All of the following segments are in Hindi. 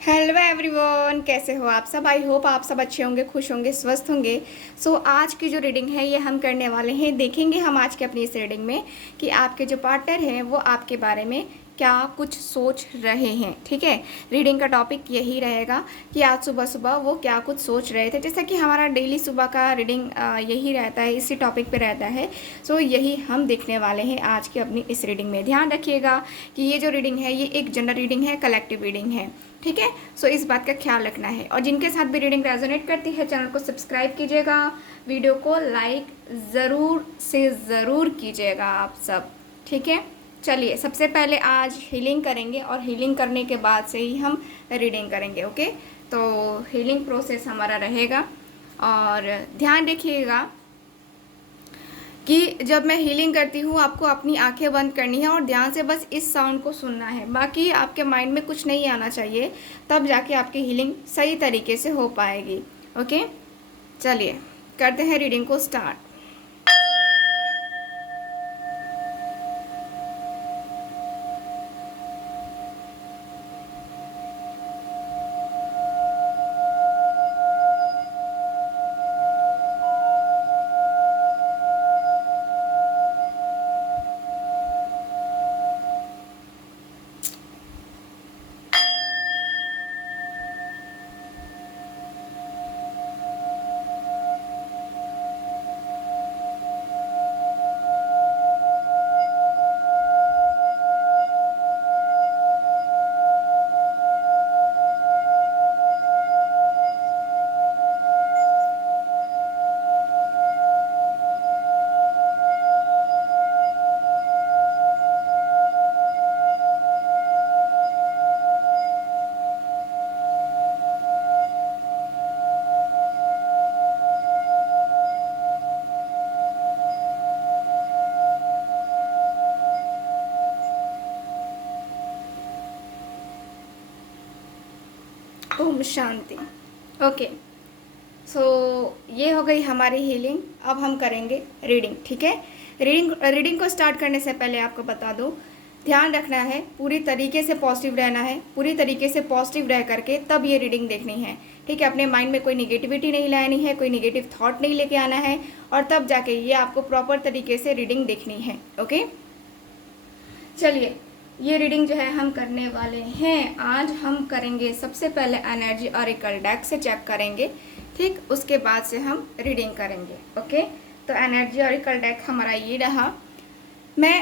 हेलो एवरीवन, कैसे हो आप सब। आई होप आप सब अच्छे होंगे, खुश होंगे, स्वस्थ होंगे। आज की जो रीडिंग है ये हम करने वाले हैं। देखेंगे हम आज के अपनी इस रीडिंग में कि आपके जो पार्टनर हैं वो आपके बारे में क्या कुछ सोच रहे हैं। ठीक है, रीडिंग का टॉपिक यही रहेगा कि आज सुबह सुबह वो क्या कुछ सोच रहे थे। जैसा कि हमारा डेली सुबह का रीडिंग यही रहता है, इसी टॉपिक पे रहता है। यही हम देखने वाले हैं आज की अपनी इस रीडिंग में। ध्यान रखिएगा कि ये जो रीडिंग है ये एक जनरल रीडिंग है, कलेक्टिव रीडिंग है। ठीक है, इस बात का ख्याल रखना है। और जिनके साथ भी रीडिंग रेजोनेट करती है चैनल को सब्सक्राइब कीजिएगा, वीडियो को लाइक ज़रूर से ज़रूर कीजिएगा आप सब। ठीक है, चलिए सबसे पहले आज हीलिंग करेंगे और हीलिंग करने के बाद से ही हम रीडिंग करेंगे। ओके, तो हीलिंग प्रोसेस हमारा रहेगा और ध्यान रखिएगा कि जब मैं हीलिंग करती हूँ आपको अपनी आंखें बंद करनी है और ध्यान से बस इस साउंड को सुनना है। बाकी आपके माइंड में कुछ नहीं आना चाहिए, तब जाके आपकी हीलिंग सही तरीके से हो पाएगी। ओके, चलिए करते हैं रीडिंग को स्टार्ट। ओम शांति। ओके, ये हो गई हमारी हीलिंग। अब हम करेंगे रीडिंग। ठीक है, रीडिंग को स्टार्ट करने से पहले आपको बता दूं, ध्यान रखना है, पूरी तरीके से पॉजिटिव रहना है, पूरी तरीके से पॉजिटिव रह करके तब ये रीडिंग देखनी है। ठीक है, अपने माइंड में कोई निगेटिविटी नहीं लानी है, कोई निगेटिव थॉट नहीं लेके आना है और तब जाके ये आपको प्रॉपर तरीके से रीडिंग देखनी है। ओके, चलिए ये रीडिंग जो है हम करने वाले हैं। आज हम करेंगे सबसे पहले एनर्जी ऑरेकल डेक से चेक करेंगे। ठीक, उसके बाद से हम रीडिंग करेंगे। ओके, तो एनर्जी ऑरेकल डेक हमारा ये रहा। मैं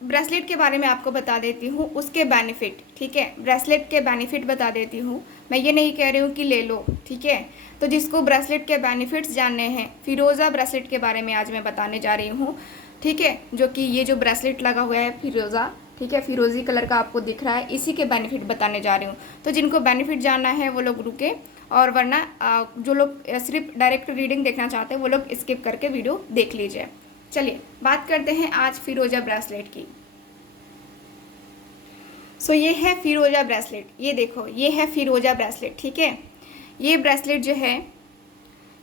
ब्रेसलेट के बारे में आपको बता देती हूँ, उसके बेनिफिट। ठीक है, ब्रेसलेट के बेनिफिट बता देती हूँ। मैं ये नहीं कह रही हूँ कि ले लो। ठीक है, तो जिसको ब्रेसलेट के बेनिफिट्स जानने हैं, फिरोज़ा ब्रेसलेट के बारे में आज मैं बताने जा रही हूँ। ठीक है, जो कि ये जो ब्रेसलेट लगा हुआ है फिरोज़ा, ठीक है, फिरोज़ी कलर का आपको दिख रहा है, इसी के बेनिफिट बताने जा रही हूँ। तो जिनको बेनिफिट जानना है वो लोग रुके, और वरना जो लोग सिर्फ डायरेक्ट रीडिंग देखना चाहते हैं वो लोग स्किप करके वीडियो देख लीजिए। चलिए बात करते हैं आज फिरोज़ा ब्रेसलेट की। ये है फिरोज़ा ब्रेसलेट। ये देखो, ये है फिरोज़ा ब्रेसलेट। ठीक है, ये ब्रेसलेट जो है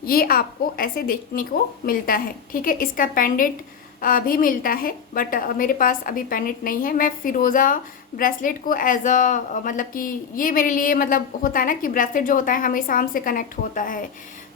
ये आपको ऐसे देखने को मिलता है। ठीक है, इसका पेंडेंट भी मिलता है, बट मेरे पास अभी पेंडेंट नहीं है। मैं फिरोज़ा ब्रेसलेट को एज मतलब कि ये मेरे लिए मतलब होता है ना कि ब्रेसलेट जो होता है हमेशा हमसे कनेक्ट होता है,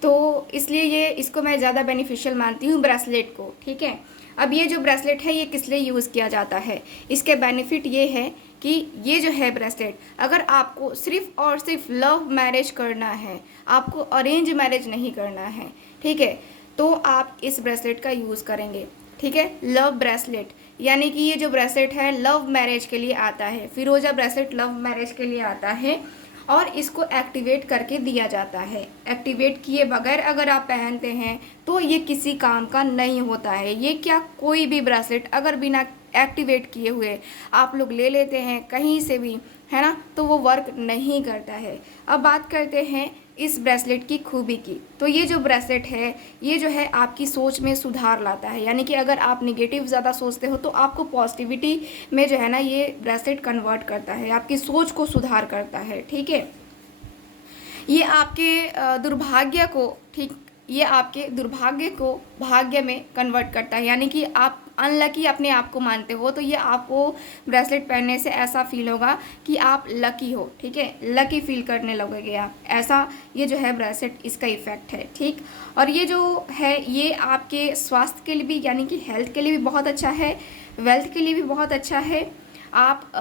तो इसलिए इसको मैं ज़्यादा बेनिफिशियल मानती हूँ ब्रेसलेट को। ठीक है, अब ये जो ब्रेसलेट है ये किस लिए यूज़ किया जाता है, इसके बेनिफिट ये है कि ये जो है ब्रेसलेट, अगर आपको सिर्फ और सिर्फ लव मैरिज करना है, आपको अरेंज मैरिज नहीं करना है, ठीक है, तो आप इस ब्रेसलेट का यूज़ करेंगे। ठीक है, लव ब्रेसलेट, यानी कि ये जो ब्रेसलेट है लव मैरिज के लिए आता है। फिरोज़ा ब्रेसलेट लव मैरिज के लिए आता है और इसको एक्टिवेट करके दिया जाता है। एक्टिवेट किए बगैर अगर आप पहनते हैं तो ये किसी काम का नहीं होता है। ये क्या, कोई भी ब्रेसलेट अगर बिना एक्टिवेट किए हुए आप लोग ले लेते हैं कहीं से भी, है ना, तो वो वर्क नहीं करता है। अब बात करते हैं इस ब्रेसलेट की खूबी की। तो ये जो ब्रेसलेट है ये जो है आपकी सोच में सुधार लाता है, यानी कि अगर आप निगेटिव ज़्यादा सोचते हो तो आपको पॉजिटिविटी में जो है ना ये ब्रेसलेट कन्वर्ट करता है, आपकी सोच को सुधार करता है। ठीक है, ये आपके दुर्भाग्य को, ठीक, ये आपके दुर्भाग्य को भाग्य में कन्वर्ट करता है, यानी कि आप अनलकी अपने आप को मानते हो, तो ये आपको ब्रेसलेट पहनने से ऐसा फील होगा कि आप लकी हो, ठीक है, लकी फील करने लगोगे आप, ऐसा ये जो है ब्रेसलेट इसका इफ़ेक्ट है, ठीक। और ये जो है ये आपके स्वास्थ्य के लिए भी यानी कि हेल्थ के लिए भी बहुत अच्छा है, वेल्थ के लिए भी बहुत अच्छा है। आप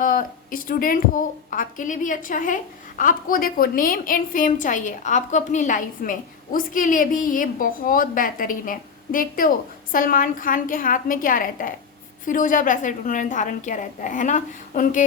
स्टूडेंट हो आपके लिए भी अच्छा है। आपको देखो नेम एंड फेम चाहिए आपको अपनी लाइफ में, उसके लिए भी ये बहुत बेहतरीन है। देखते हो सलमान खान के हाथ में क्या रहता है, फिरोजा ब्रेसलेट उन्होंने धारण किया रहता है ना, उनके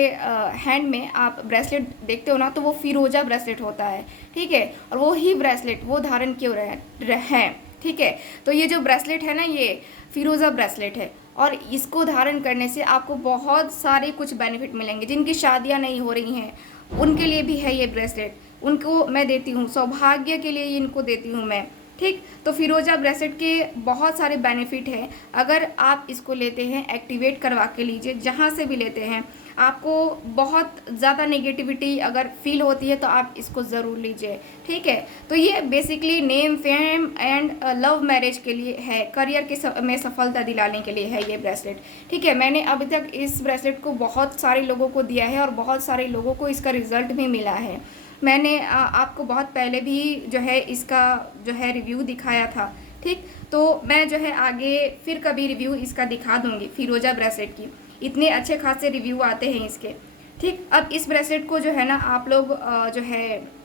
हैंड में आप ब्रेसलेट देखते हो ना तो वो फिरोजा ब्रेसलेट होता है, ठीक है, और वो ही ब्रेसलेट वो धारण किए रहे हैं, ठीक है। तो ये जो ब्रेसलेट है ना ये फिरोजा ब्रेसलेट है, और इसको धारण करने से आपको बहुत सारे कुछ बेनिफिट मिलेंगे। जिनकी शादियां नहीं हो रही हैं उनके लिए भी है ये ब्रेसलेट, उनको मैं देती हूँ, सौभाग्य के लिए इनको देती हूँ मैं, ठीक। तो फिरोजा ब्रेसलेट के बहुत सारे बेनिफिट हैं, अगर आप इसको लेते हैं एक्टिवेट करवा के लीजिए, जहाँ से भी लेते हैं। आपको बहुत ज़्यादा नेगेटिविटी अगर फील होती है तो आप इसको ज़रूर लीजिए, ठीक है। तो ये basically name fame and love marriage के लिए है, करियर के में सफलता दिलाने के लिए है ये ब्रेसलेट, ठीक है। मैंने अभी तक इस ब्रेसलेट को बहुत सारे लोगों को दिया है और बहुत सारे लोगों को इसका रिजल्ट भी मिला है। मैंने आपको बहुत पहले भी जो है इसका जो है रिव्यू दिखाया था, ठीक। तो मैं जो है आगे फिर कभी रिव्यू इसका दिखा दूंगी फिरोजा ब्रेसलेट की, इतने अच्छे खासे रिव्यू आते हैं इसके, ठीक। अब इस ब्रेसलेट को जो है ना आप लोग जो है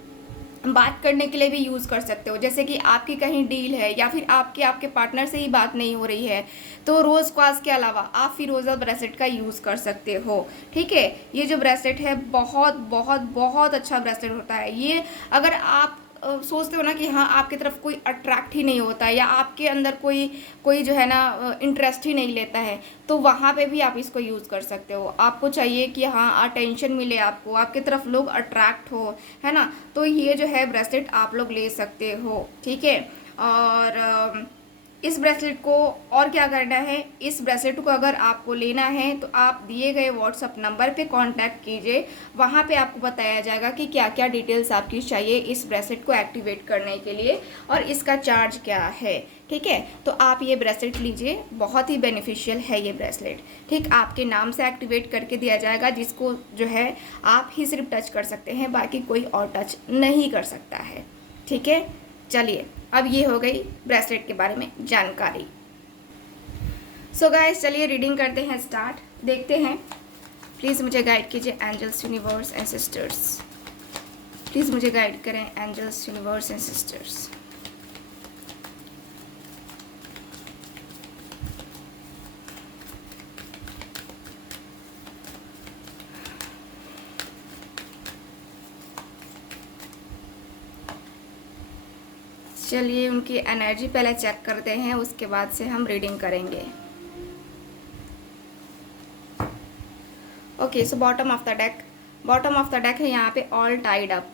बात करने के लिए भी यूज़ कर सकते हो, जैसे कि आपकी कहीं डील है या फिर आपके पार्टनर से ही बात नहीं हो रही है तो रोज़ क्वास के अलावा आप फिरोजा ब्रेसलेट का यूज़ कर सकते हो, ठीक है। ये जो ब्रेसलेट है बहुत बहुत बहुत अच्छा ब्रेसलेट होता है ये। अगर आप सोचते हो ना कि हाँ आपकी तरफ कोई अट्रैक्ट ही नहीं होता है या आपके अंदर कोई कोई जो है ना इंटरेस्ट ही नहीं लेता है, तो वहाँ पे भी आप इसको यूज़ कर सकते हो। आपको चाहिए कि हाँ अटेंशन मिले, आपको आपकी तरफ लोग अट्रैक्ट हो, है ना, तो ये जो है ब्रेसलेट आप लोग ले सकते हो, ठीक है। और इस ब्रेसलेट को और क्या करना है, इस ब्रेसलेट को अगर आपको लेना है तो आप दिए गए व्हाट्सअप नंबर पे कांटेक्ट कीजिए, वहाँ पे आपको बताया जाएगा कि क्या क्या डिटेल्स आपकी चाहिए इस ब्रेसलेट को एक्टिवेट करने के लिए और इसका चार्ज क्या है, ठीक है। तो आप ये ब्रेसलेट लीजिए, बहुत ही बेनिफिशियल है ये ब्रेसलेट, ठीक। आपके नाम से एक्टिवेट करके दिया जाएगा, जिसको जो है आप ही सिर्फ टच कर सकते हैं, बाकी कोई और टच नहीं कर सकता है, ठीक है। चलिए अब ये हो गई ब्रेसलेट के बारे में जानकारी। सो गाइस चलिए रीडिंग करते हैं स्टार्ट, देखते हैं। प्लीज़ मुझे गाइड कीजिए angels universe and sisters, please मुझे गाइड करें एंजल्स यूनिवर्स एंड सिस्टर्स। चलिए उनकी एनर्जी पहले चेक करते हैं, उसके बाद से हम रीडिंग करेंगे। Okay so bottom of the deck, bottom of the deck है यहाँ पे all tied up,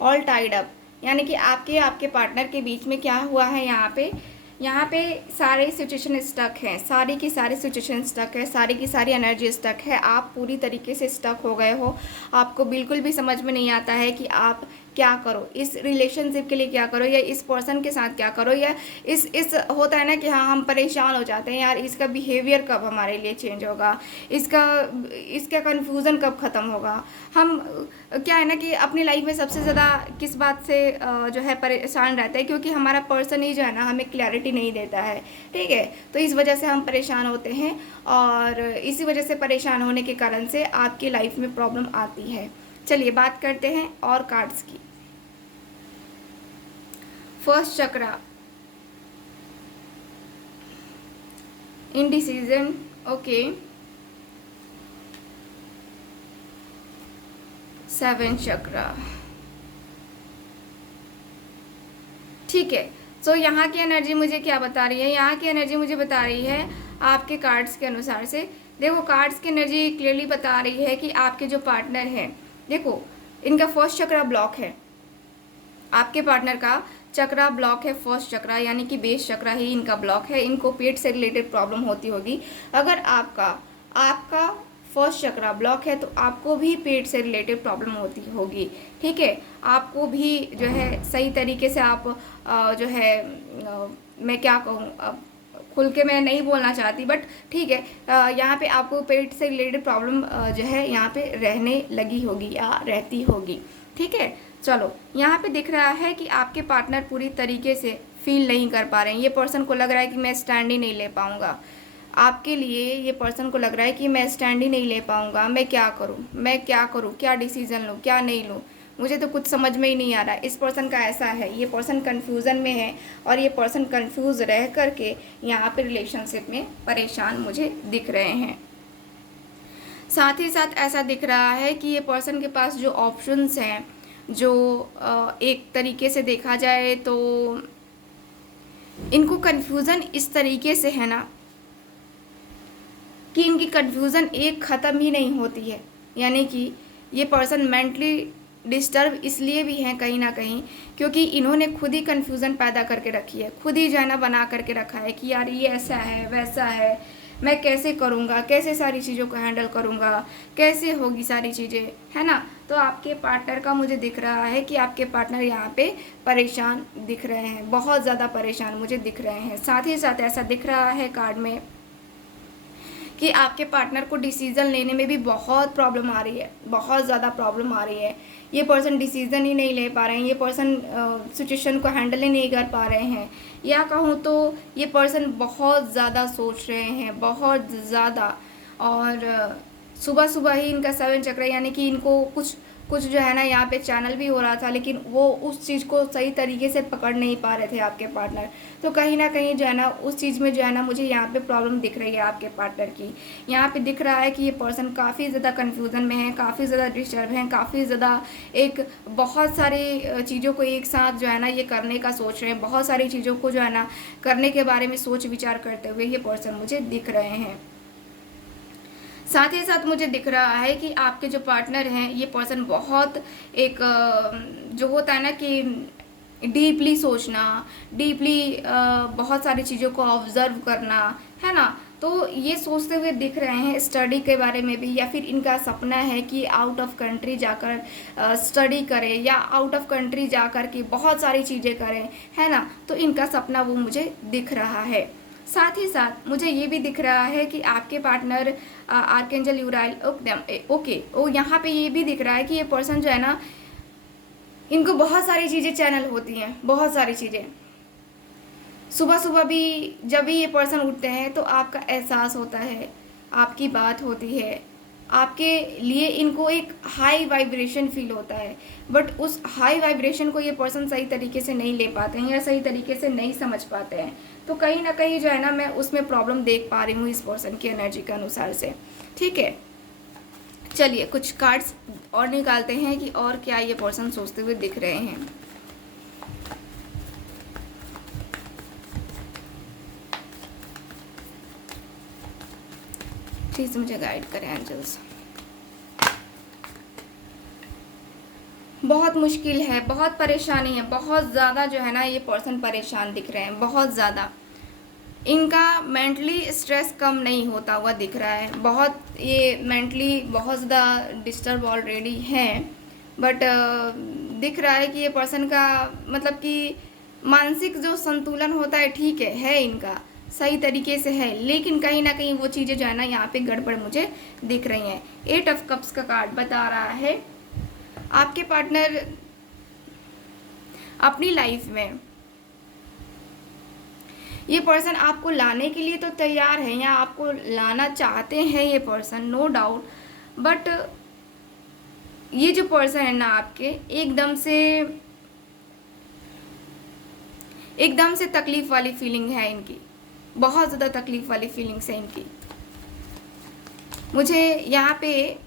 all tied up यानी कि आपके पार्टनर के बीच में क्या हुआ है, यहाँ पे सारे सिचुएशन स्टक हैं, सारी की सारी सिचुएशन स्टक है, सारी की सारी एनर्जी स्टक है, आप पूरी तरीके से स्टक हो गए हो। आपको बिल्कुल भी समझ में नहीं आता है कि आप क्या करो, इस रिलेशनशिप के लिए क्या करो, या इस पर्सन के साथ क्या करो, या इस होता है ना कि हाँ हम परेशान हो जाते हैं यार, इसका बिहेवियर कब हमारे लिए चेंज होगा, इसका कन्फ्यूज़न कब ख़त्म होगा। हम क्या है ना कि अपनी लाइफ में सबसे ज़्यादा किस बात से जो है परेशान रहते हैं, क्योंकि हमारा पर्सन ही जो है ना हमें क्लैरिटी नहीं देता है, ठीक है। तो इस वजह से हम परेशान होते हैं और इसी वजह से परेशान होने के कारण से आपकी लाइफ में प्रॉब्लम आती है। चलिए बात करते हैं और कार्ड्स की। फर्स्ट चक्रा, इंडिसीजन, ओके। सेवन चक्रा, ठीक है। सो यहाँ की एनर्जी मुझे क्या बता रही है, यहाँ की एनर्जी मुझे बता रही है आपके कार्ड्स के अनुसार से, देखो कार्ड्स की एनर्जी क्लियरली बता रही है कि आपके जो पार्टनर हैं, देखो इनका फर्स्ट चक्रा ब्लॉक है, आपके पार्टनर का चक्रा ब्लॉक है, फर्स्ट चक्रा यानी कि बेस चक्रा ही इनका ब्लॉक है। इनको पेट से रिलेटेड प्रॉब्लम होती होगी। अगर आपका फर्स्ट चक्रा ब्लॉक है तो आपको भी पेट से रिलेटेड प्रॉब्लम होती होगी, ठीक है। आपको भी जो है सही तरीके से आप जो है मैं क्या कहूँ, खुल के मैं नहीं बोलना चाहती, बट ठीक है, यहाँ पे आपको पेट से रिलेटेड प्रॉब्लम जो है यहाँ पे रहने लगी होगी या रहती होगी, ठीक है। चलो, यहाँ पे दिख रहा है कि आपके पार्टनर पूरी तरीके से फील नहीं कर पा रहे हैं। ये पर्सन को लग रहा है कि मैं स्टैंड ही नहीं ले पाऊँगा आपके लिए। ये पर्सन को लग रहा है कि मैं स्टैंड ही नहीं ले पाऊँगा, मैं क्या करूँ, क्या डिसीज़न लूँ, क्या नहीं लूँ, मुझे तो कुछ समझ में ही नहीं आ रहा है। इस पर्सन का ऐसा है, ये पर्सन कन्फ्यूज़न में है और ये पर्सन कन्फ्यूज़ रह करके यहाँ पे रिलेशनशिप में परेशान मुझे दिख रहे हैं। साथ ही साथ ऐसा दिख रहा है कि ये पर्सन के पास जो ऑप्शंस हैं, जो एक तरीके से देखा जाए तो इनको कन्फ्यूज़न इस तरीके से है ना कि इनकी कन्फ्यूज़न एक ख़त्म ही नहीं होती है। यानी कि ये पर्सन मेंटली डिस्टर्ब इसलिए भी हैं कहीं ना कहीं क्योंकि इन्होंने खुद ही कन्फ्यूज़न पैदा करके रखी है, खुद ही जो है ना बना करके रखा है कि यार ये ऐसा है, वैसा है, मैं कैसे करूँगा, कैसे सारी चीज़ों को हैंडल करूँगा, कैसे होगी सारी चीज़ें, है ना। तो आपके पार्टनर का मुझे दिख रहा है कि आपके पार्टनर यहाँ पे परेशान दिख रहे हैं, बहुत ज़्यादा परेशान मुझे दिख रहे हैं। साथ ही साथ ऐसा दिख रहा है कार्ड में कि आपके पार्टनर को डिसीज़न लेने में भी बहुत प्रॉब्लम आ रही है, बहुत ज़्यादा प्रॉब्लम आ रही है। ये पर्सन डिसीज़न ही नहीं ले पा रहे हैं, ये पर्सन सिचुएशन को हैंडल ही नहीं कर पा रहे हैं, या कहूँ तो ये पर्सन बहुत ज़्यादा सोच रहे हैं, बहुत ज़्यादा। और सुबह सुबह ही इनका 7 चक्र, यानी कि इनको कुछ जो है ना यहाँ पे चैनल भी हो रहा था, लेकिन वो उस चीज़ को सही तरीके से पकड़ नहीं पा रहे थे आपके पार्टनर। तो कहीं ना कहीं जो है ना उस चीज़ में जो है ना मुझे यहाँ पे प्रॉब्लम दिख रही है आपके पार्टनर की। यहाँ पे दिख रहा है कि ये पर्सन काफ़ी ज़्यादा कन्फ्यूज़न में है, काफ़ी ज़्यादा डिस्टर्ब हैं, काफ़ी ज़्यादा एक बहुत सारी चीज़ों को एक साथ जो है ना ये करने का सोच रहे हैं, बहुत सारी चीज़ों को जो है ना करने के बारे में सोच विचार करते हुए ये पर्सन मुझे दिख रहे हैं। साथ ही साथ मुझे दिख रहा है कि आपके जो पार्टनर हैं ये पर्सन बहुत एक जो होता है ना कि डीपली सोचना, डीपली बहुत सारी चीज़ों को ऑब्जर्व करना, है ना। तो ये सोचते हुए दिख रहे हैं स्टडी के बारे में भी, या फिर इनका सपना है कि आउट ऑफ कंट्री जाकर स्टडी करें या आउट ऑफ कंट्री जाकर के बहुत सारी चीज़ें करें, है ना। तो इनका सपना वो मुझे दिख रहा है। साथ ही साथ मुझे ये भी दिख रहा है कि आपके पार्टनर आर्कएंजल यूराइल ओके ओ यहाँ पे ये भी दिख रहा है कि ये पर्सन जो है ना इनको बहुत सारी चीज़ें चैनल होती हैं, बहुत सारी चीज़ें। सुबह सुबह भी जब भी ये पर्सन उठते हैं तो आपका एहसास होता है, आपकी बात होती है, आपके लिए इनको एक हाई वाइब्रेशन फील होता है, बट उस हाई वाइब्रेशन को ये पर्सन सही तरीके से नहीं ले पाते हैं या सही तरीके से नहीं समझ पाते हैं। तो कहीं ना कहीं जो है ना मैं उसमें प्रॉब्लम देख पा रही हूँ इस पर्सन की एनर्जी के अनुसार से, ठीक है। चलिए कुछ कार्ड्स और निकालते हैं कि और क्या ये पर्सन सोचते हुए दिख रहे हैं। प्लीज मुझे गाइड करें एंजल्स। बहुत मुश्किल है, बहुत परेशानी है, बहुत ज़्यादा जो है ना ये पर्सन परेशान दिख रहे हैं, बहुत ज़्यादा। इनका मेंटली स्ट्रेस कम नहीं होता हुआ दिख रहा है, बहुत ये मेंटली बहुत ज़्यादा डिस्टर्ब ऑलरेडी हैं, बट दिख रहा है कि ये पर्सन का मतलब कि मानसिक जो संतुलन होता है ठीक है इनका सही तरीके से है, लेकिन कहीं ना कहीं वो चीज़ें जो है ना यहाँ पे गड़बड़ मुझे दिख रही हैं। 8 ऑफ कप्स का कार्ड बता रहा है आपके पार्टनर अपनी लाइफ में ये पर्सन आपको लाने के लिए तो तैयार है या आपको लाना चाहते हैं ये पर्सन, नो डाउट। बट ये जो पर्सन है ना आपके एकदम से तकलीफ वाली फीलिंग है इनकी, बहुत ज़्यादा तकलीफ वाली फीलिंग्स है इनकी। मुझे यहाँ पे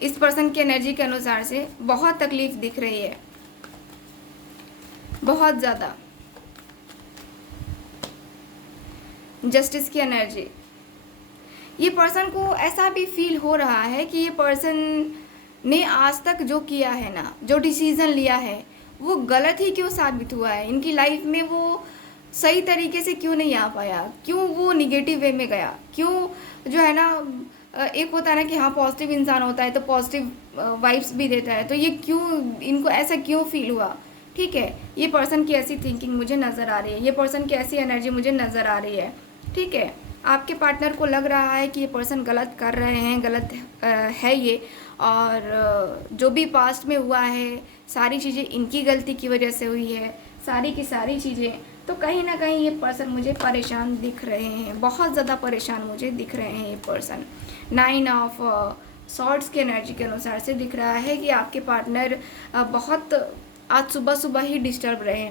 इस पर्सन की एनर्जी के अनुसार से बहुत तकलीफ दिख रही है, बहुत ज़्यादा। जस्टिस की एनर्जी, ये पर्सन को ऐसा भी फील हो रहा है कि ये पर्सन ने आज तक जो किया है ना, जो डिसीज़न लिया है वो गलत ही क्यों साबित हुआ है। इनकी लाइफ में वो सही तरीके से क्यों नहीं आ पाया, क्यों वो निगेटिव वे में गया, क्यों जो है ना एक होता है ना कि हाँ पॉजिटिव इंसान होता है तो पॉजिटिव वाइब्स भी देता है, तो ये क्यों इनको ऐसा क्यों फील हुआ, ठीक है। ये पर्सन की ऐसी थिंकिंग मुझे नज़र आ रही है, ये पर्सन की ऐसी एनर्जी मुझे नज़र आ रही है, ठीक है। आपके पार्टनर को लग रहा है कि ये पर्सन गलत कर रहे हैं, गलत है ये, और जो भी पास्ट में हुआ है सारी चीज़ें इनकी गलती की वजह से हुई है, सारी की सारी चीज़ें। तो कहीं ना कहीं ये पर्सन मुझे परेशान दिख रहे हैं, बहुत ज़्यादा परेशान मुझे दिख रहे हैं ये पर्सन। 9 ऑफ सॉर्ड्स की एनर्जी के अनुसार से दिख रहा है कि आपके पार्टनर बहुत आज सुबह सुबह ही डिस्टर्ब रहे,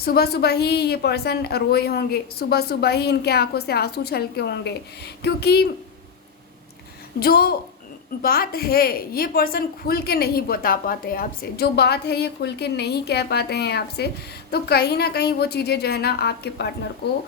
सुबह सुबह ही ये पर्सन रोए होंगे, सुबह सुबह ही इनके आंखों से आंसू छलके होंगे, क्योंकि जो बात है ये पर्सन खुल के नहीं बता पाते आपसे, जो बात है ये खुल के नहीं कह पाते हैं आपसे। तो कहीं ना कहीं वो चीज़ें जो है ना आपके पार्टनर को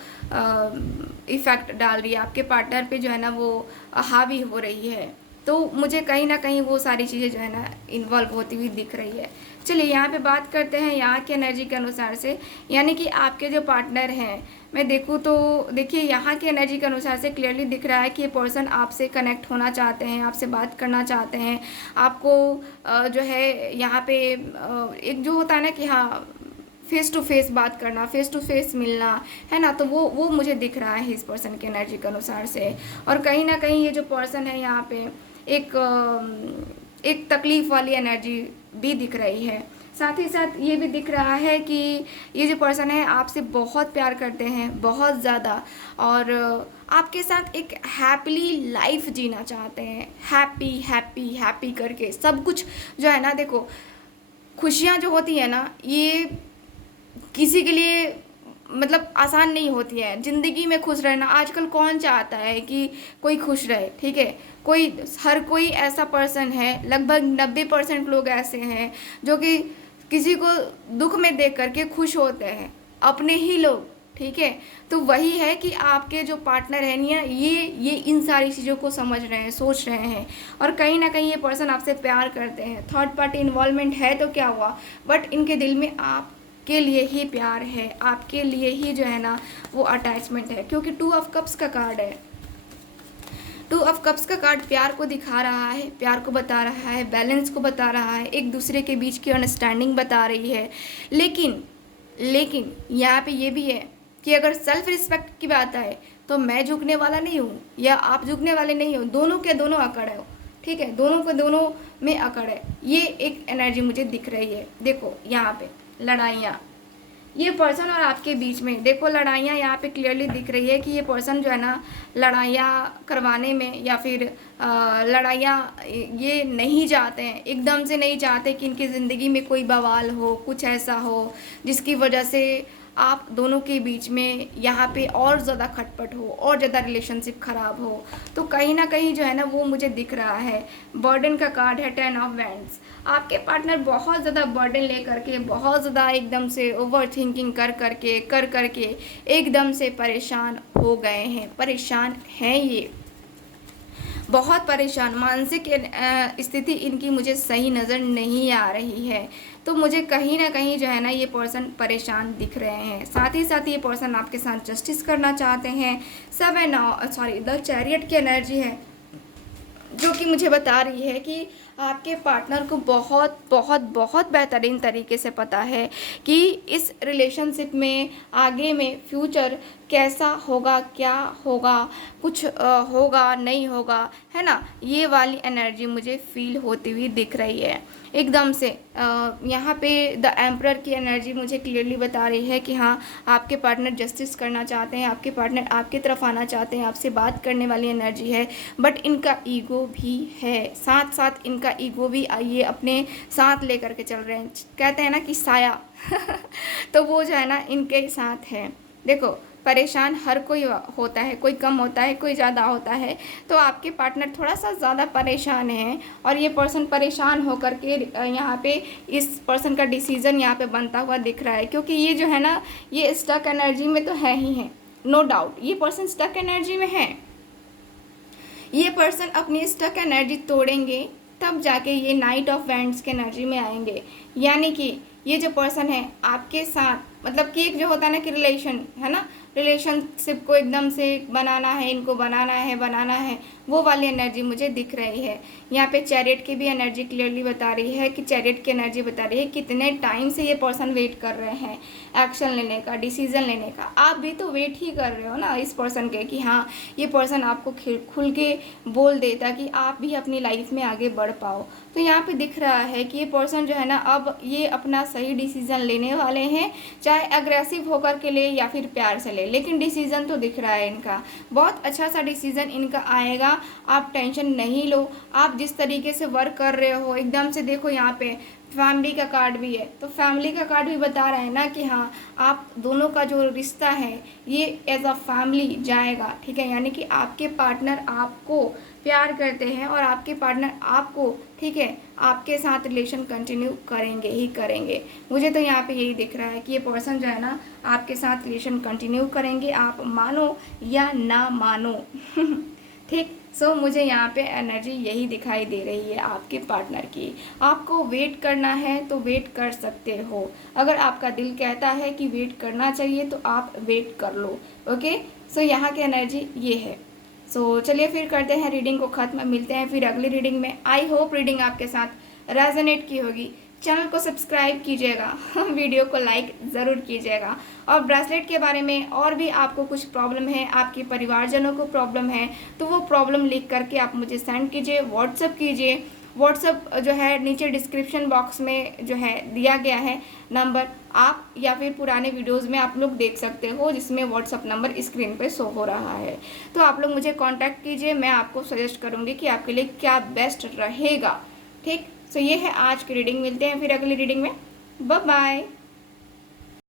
इफ़ेक्ट डाल रही है, आपके पार्टनर पे जो है ना वो हावी हो रही है। तो मुझे कहीं ना कहीं वो सारी चीज़ें जो है ना इन्वॉल्व होती हुई दिख रही है। चलिए यहाँ पे बात करते हैं यहाँ की एनर्जी के अनुसार से, यानी कि आपके जो पार्टनर हैं, मैं देखूँ तो देखिए यहाँ की एनर्जी के अनुसार से क्लियरली दिख रहा है कि ये पर्सन आपसे कनेक्ट होना चाहते हैं, आपसे बात करना चाहते हैं। आपको जो है यहाँ पे एक जो होता है ना कि हाँ फेस टू फेस बात करना, फेस टू फेस मिलना, है ना, तो वो मुझे दिख रहा है इस पर्सन की एनर्जी के अनुसार से। और कहीं ना कहीं ये जो पर्सन है यहाँ पे एक तकलीफ़ वाली एनर्जी भी दिख रही है। साथ ही साथ ये भी दिख रहा है कि ये जो पर्सन है आपसे बहुत प्यार करते हैं, बहुत ज़्यादा, और आपके साथ एक हैप्पीली लाइफ जीना चाहते हैं, हैप्पी हैप्पी हैप्पी करके सब कुछ जो है ना। देखो खुशियाँ जो होती है ना ये किसी के लिए मतलब आसान नहीं होती है ज़िंदगी में खुश रहना। आजकल कौन चाहता है कि कोई खुश रहे, ठीक है। हर कोई ऐसा पर्सन है, लगभग 90% लोग ऐसे हैं जो कि किसी को दुख में देख करके खुश होते हैं, अपने ही लोग, ठीक है। तो वही है कि आपके जो पार्टनर हैं ना ये इन सारी चीज़ों को समझ रहे हैं, सोच रहे हैं, और कहीं ना कहीं ये पर्सन आपसे प्यार करते हैं। थर्ड पार्टी इन्वॉल्वमेंट है तो क्या हुआ, बट इनके दिल में आप के लिए ही प्यार है, आपके लिए ही जो है ना वो अटैचमेंट है, क्योंकि 2 ऑफ कप्स का कार्ड है। 2 ऑफ कप्स का कार्ड प्यार को दिखा रहा है, प्यार को बता रहा है, बैलेंस को बता रहा है, एक दूसरे के बीच की अंडरस्टैंडिंग बता रही है। लेकिन यहाँ पे ये भी है कि अगर सेल्फ रिस्पेक्ट की बात आए तो मैं झुकने वाला नहीं हूँ या आप झुकने वाले नहीं हो, दोनों के दोनों अकड़ है, ठीक है, दोनों के दोनों में अकड़ है। ये एक एनर्जी मुझे दिख रही है। देखो यहाँ पे लड़ाइयाँ, ये पर्सन और आपके बीच में देखो लड़ाइयाँ यहाँ पे क्लियरली दिख रही है कि ये पर्सन जो है ना लड़ाइयाँ करवाने में या फिर लड़ाइयाँ ये नहीं चाहते हैं, एकदम से नहीं चाहते कि इनकी ज़िंदगी में कोई बवाल हो, कुछ ऐसा हो जिसकी वजह से आप दोनों के बीच में यहाँ पे और ज़्यादा खटपट हो और ज़्यादा रिलेशनशिप ख़राब हो। तो कहीं ना कहीं जो है ना वो मुझे दिख रहा है। बर्डन का कार्ड है 10 ऑफ वैंड्स। आपके पार्टनर बहुत ज़्यादा बर्डन ले करके, बहुत ज़्यादा एकदम से ओवर थिंकिंग कर करके एकदम से परेशान हो गए हैं, परेशान हैं ये, बहुत परेशान। मानसिक स्थिति इनकी मुझे सही नज़र नहीं आ रही है। तो मुझे कहीं ना कहीं जो है ना ये पर्सन परेशान दिख रहे हैं। साथ ही साथ ये पर्सन आपके साथ जस्टिस करना चाहते हैं। 7 द चैरियट की एनर्जी है जो कि मुझे बता रही है कि आपके पार्टनर को बहुत बहुत बहुत बेहतरीन तरीके से पता है कि इस रिलेशनशिप में आगे में फ्यूचर कैसा होगा, क्या होगा, कुछ होगा नहीं होगा, है ना। ये वाली एनर्जी मुझे फील होती हुई दिख रही है एकदम से। यहाँ पे द एम्परर की एनर्जी मुझे क्लियरली बता रही है कि हाँ आपके पार्टनर जस्टिस करना चाहते हैं, आपके पार्टनर आपकी तरफ आना चाहते हैं, आपसे बात करने वाली एनर्जी है। बट इनका ईगो भी है, साथ साथ इनका ईगो भी ये अपने साथ लेकर के चल रहे हैं। कहते हैं ना कि साया तो वो जो है ना इनके साथ है। देखो परेशान हर कोई होता है, कोई कम होता है, कोई ज़्यादा होता है। तो आपके पार्टनर थोड़ा सा ज़्यादा परेशान है और ये पर्सन परेशान होकर के यहाँ पे इस पर्सन का डिसीज़न यहाँ पे बनता हुआ दिख रहा है, क्योंकि ये जो है ना ये स्टक एनर्जी में तो है ही है, नो डाउट ये पर्सन स्टक एनर्जी में है। ये पर्सन अपनी स्टक एनर्जी तोड़ेंगे तब जाके ये नाइट ऑफ वैंड्स के एनर्जी में आएंगे। यानी कि ये जो पर्सन है आपके साथ, मतलब कि एक जो होता है ना कि रिलेशन है ना, रिलेशनशिप को एकदम से बनाना है, इनको बनाना है वो वाली एनर्जी मुझे दिख रही है। यहाँ पे चैरियट की भी एनर्जी क्लियरली बता रही है कि चैरियट की एनर्जी बता रही है कितने टाइम से ये पर्सन वेट कर रहे हैं एक्शन लेने का, डिसीजन लेने का। आप भी तो वेट ही कर रहे हो ना इस पर्सन के कि हाँ ये पर्सन आपको खुल के बोल दे ताकि आप भी अपनी लाइफ में आगे बढ़ पाओ। तो यहाँ पे दिख रहा है कि ये पर्सन जो है ना अब ये अपना सही डिसीजन लेने वाले हैं, चाहे अग्रेसिव होकर के ले या फिर प्यार से ले, लेकिन डिसीजन तो दिख रहा है इनका, बहुत अच्छा सा डिसीजन इनका आएगा। आप टेंशन नहीं लो, आप जिस तरीके से वर्क कर रहे हो एकदम से देखो यहाँ पे फैमिली का कार्ड भी है, तो फैमिली का कार्ड भी बता रहा है ना कि हाँ आप दोनों का जो रिश्ता है ये एज अ फैमिली जाएगा, ठीक है। यानी कि आपके पार्टनर आपको प्यार करते हैं और आपके पार्टनर आपको, ठीक है, आपके साथ रिलेशन कंटिन्यू करेंगे ही करेंगे। मुझे तो यहाँ पे यही दिख रहा है कि ये पर्सन जो है ना आपके साथ रिलेशन कंटिन्यू करेंगे, आप मानो या ना मानो ठीक। सो मुझे यहाँ पे एनर्जी यही दिखाई दे रही है आपके पार्टनर की। आपको वेट करना है तो वेट कर सकते हो, अगर आपका दिल कहता है कि वेट करना चाहिए तो आप वेट कर लो। ओके, सो यहाँ की एनर्जी ये है। सो चलिए फिर करते हैं रीडिंग को ख़त्म, मिलते हैं फिर अगली रीडिंग में। आई होप रीडिंग आपके साथ रेजोनेट की होगी। चैनल को सब्सक्राइब कीजिएगा वीडियो को लाइक ज़रूर कीजिएगा। और ब्रेसलेट के बारे में और भी आपको कुछ प्रॉब्लम है, आपके परिवारजनों को प्रॉब्लम है, तो वो प्रॉब्लम लिख करके आप मुझे सेंड कीजिए, व्हाट्सअप कीजिए। व्हाट्सअप जो है नीचे डिस्क्रिप्शन बॉक्स में जो है दिया गया है नंबर, आप या फिर पुराने वीडियोज़ में आप लोग देख सकते हो जिसमें व्हाट्सअप नंबर स्क्रीन पे शो हो रहा है। तो आप लोग मुझे कांटेक्ट कीजिए, मैं आपको सजेस्ट करूँगी कि आपके लिए क्या बेस्ट रहेगा, ठीक। सो ये है आज की रीडिंग, मिलते हैं फिर अगली रीडिंग में। Bye bye.